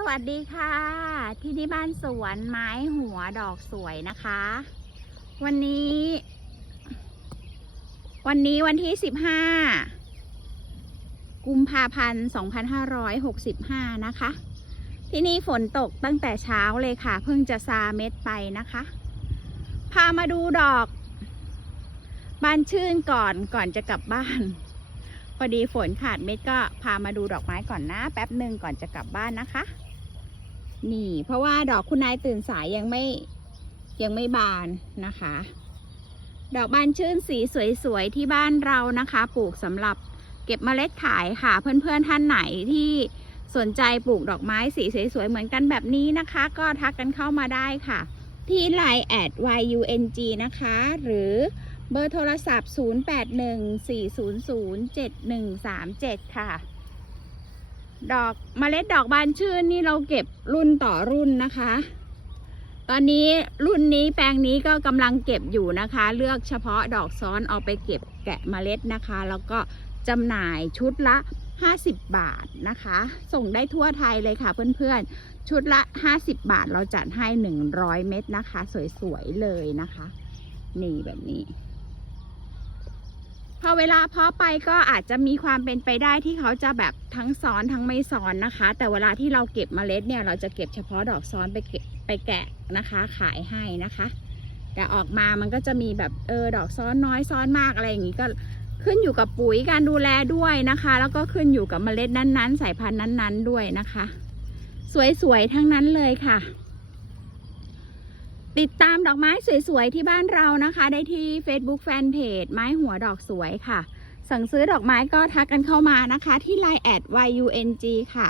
สวัสดีค่ะ ที่นี่บ้านสวนไม้หัวดอกสวยนะคะ วันนี้ วันนี้วันที่15กุมภาพันธ์2565นะคะ ที่นี่ฝนตกตั้งแต่เช้าเลยค่ะ เพิ่งจะซาเม็ดไปนะคะ พามาดูดอกบานชื่นก่อนก่อนจะกลับบ้านพอดีฝนขาดเม็ดก็พามาดูดอกไม้ก่อนนะ แป๊บหนึ่งก่อนจะกลับบ้านนะคะ นี่ เพราะว่าดอกคุณนายตื่นสายยังไม่ยังไม่บานนะคะ ดอกบานชื่นสีสวยๆที่บ้านเรานะคะ ปลูกสำหรับเก็บเมล็ดขายค่ะ เพื่อนๆท่านไหนที่สนใจปลูกดอกไม้สีสวยๆเหมือนกันแบบนี้นะคะ ก็ทักกันเข้ามาได้ค่ะ ที่ Line แอด YUNG นะคะ หรือเบอร์โทรศัพท์ 0814007137 ค่ะ ดอกเมล็ดดอกบานชื่นนี่เราเก็บรุ่นต่อรุ่นนะคะ ตอนนี้รุ่นนี้แปลงนี้ก็กำลังเก็บอยู่นะคะ เลือกเฉพาะดอกซ้อนเอาไปเก็บแกะเมล็ดนะคะ แล้วก็จำหน่ายชุดละ 50 บาทนะคะ ส่งได้ทั่วไทยเลยค่ะเพื่อนๆ ชุดละ 50 บาทเราจัดให้ 100 เม็ดนะคะ สวยๆเลยนะคะ นี่แบบนี้ พอเวลาเพาะไปก็อาจจะมีความเป็นไปได้ที่เขาจะแบบทั้งซ้อนทั้งไม่ซ้อนนะคะ แต่เวลาที่เราเก็บเมล็ดเนี่ยเราจะเก็บเฉพาะดอกซ้อนไปเก็บไปแกะนะคะ ขายให้นะคะ แต่ออกมามันก็จะมีแบบเออดอกซ้อนน้อยซ้อนมากอะไรอย่างนี้ก็ขึ้นอยู่กับปุ๋ยการดูแลด้วยนะคะ แล้วก็ขึ้นอยู่กับเมล็ดนั้นๆ สายพันธุ์นั้น ๆ ด้วยนะคะ สวยๆทั้งนั้นเลยค่ะ ติดตามดอกไม้สวยๆ ที่บ้านเรานะคะ ได้ที่ Facebook Fanpage ไม้หัวดอกสวยค่ะ สั่งซื้อดอกไม้ก็ทักกันเข้ามานะคะ ที่ Line แอด YUNG ค่ะ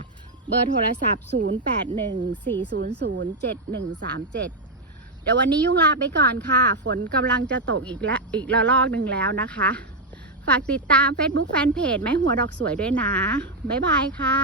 เบอร์โทรศัพท์ 0814007137 เดี๋ยววันนี้ยุ่งลาไปก่อนค่ะ ฝนกำลังจะตกอีกแล้วอีกระลอกหนึ่งแล้วนะคะ ฝากติดตาม Facebook Fanpage ไม้หัวดอกสวยด้วยนะ บ๊ายบายค่ะ